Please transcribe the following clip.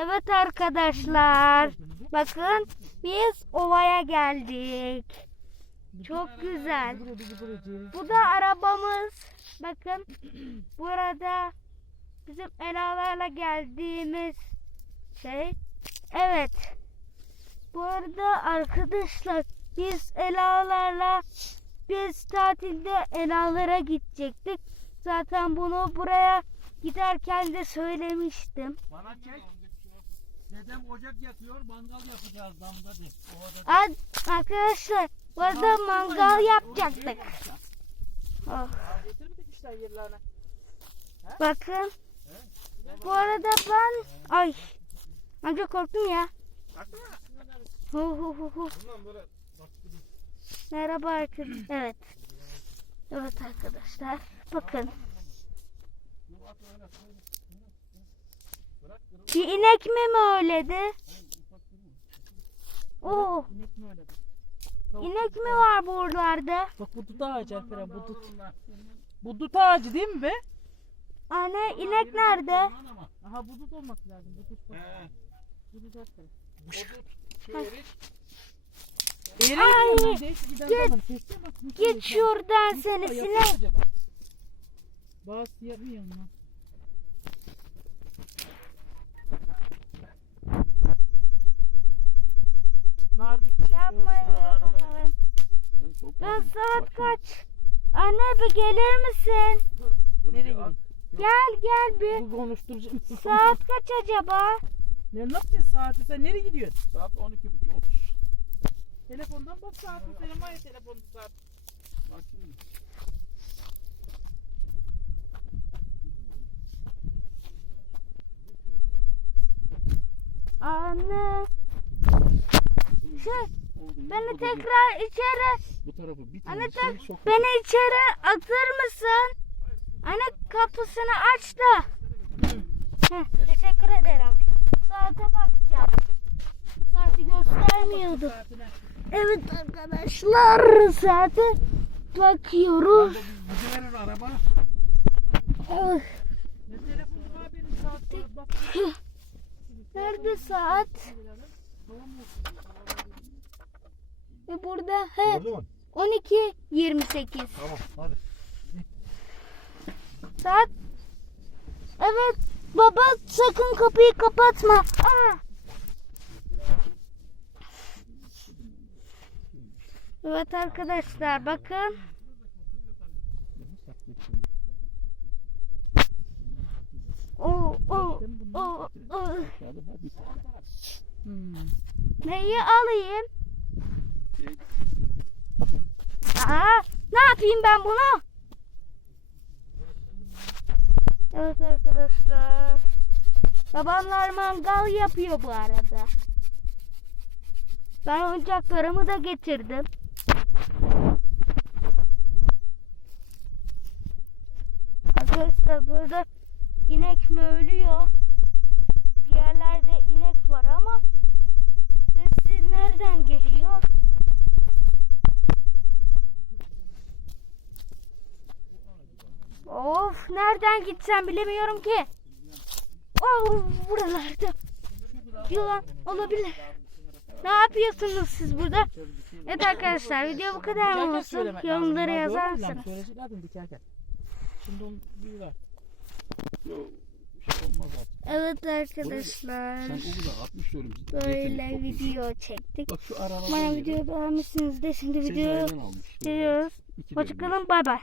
Evet arkadaşlar. Bakın biz ovaya geldik. Çok güzel. Bu da arabamız. Bakın burada bizim elalarla geldiğimiz şey. Evet. Bu arada arkadaşlar biz elalarla biz tatilde elalara gidecektik. Zaten bunu buraya giderken de söylemiştim. Bana çek. Dedem ocak yakıyor, mangal yapacağız damda diye. Ovada Ad- Arkadaşlar bu arada mangal yapacaktık. Oh. Getirmedik yerlerine. Bakın. Bu arada ben ay amca korktum ya. Hu hu hu hu. Merhaba arkadaşlar. Evet. Evet arkadaşlar. Bakın. Bir inek mi mi öyledi? Oo, İnek mi öyle? inek mi var buralarda? Bak bu dut ağacı Alperen bu dut. Bu dut ağacı değil mi be? Anne inek nerede? Aha bu dut olması lazım. Bu dut. Bu dut Alperen. Ay, yapıyorum, neyse, gider git. Git şuradan seni sinek. acaba? Bazı yapmıyor mu? Nar bitecek. Yapmayın. Ya saat kaç? Anne bir gelir misin? Nereye gidiyorsun? Gel gel bir. Bu konuşturacağım. Saat kaç acaba? Ne yapacaksın saati sen nereye gidiyorsun? Saat 12.30 30. Telefondan bak saatin senin var ya telefonun saat. Bak şimdi. Anne. Şey, beni tekrar içeri, Bu tarafı bir Anne tek- sok. beni içeri atır mısın? Anne kapısını aç da. Heh, teşekkür ederim. Saate bakacağım. Saati göstermiyordu. Evet arkadaşlar saate bakıyoruz. Bizi verir araba. Ah, Ne telefonu var benim saat var bak. Nerede saat? Ve burada he Gördün mü? 12.28 Tamam hadi. saat. Evet baba sakın kapıyı kapatma. Aa. Evet arkadaşlar bakın. Oo, oo, oo, oo. Hadi hadi. Hmm. Neyi alayım? Aa, ne yapayım ben bunu? Evet arkadaşlar. Babamlar mangal yapıyor bu arada. Ben oyuncaklarımı da getirdim. Arkadaşlar burada inek mi ölüyor? Bir yerlerde inek var ama sesi nereden geliyor? Of nereden gitsem bilemiyorum ki. Oh buralarda. Yılan olabilir. Ne yapıyorsunuz siz burada? Evet arkadaşlar video bu kadar mı olsun? Yorumlara yazar mısınız? Şimdi onu bir ver. Yok, bir şey olmaz artık. Evet arkadaşlar. Sen o kadar 60 diyorum. Böyle video çektik. Bak şu araba. Umarım videoyu beğenmişsinizdir. Şimdi Sezai videoyu almış. gidiyoruz. İki de Hoşçakalın bay bay.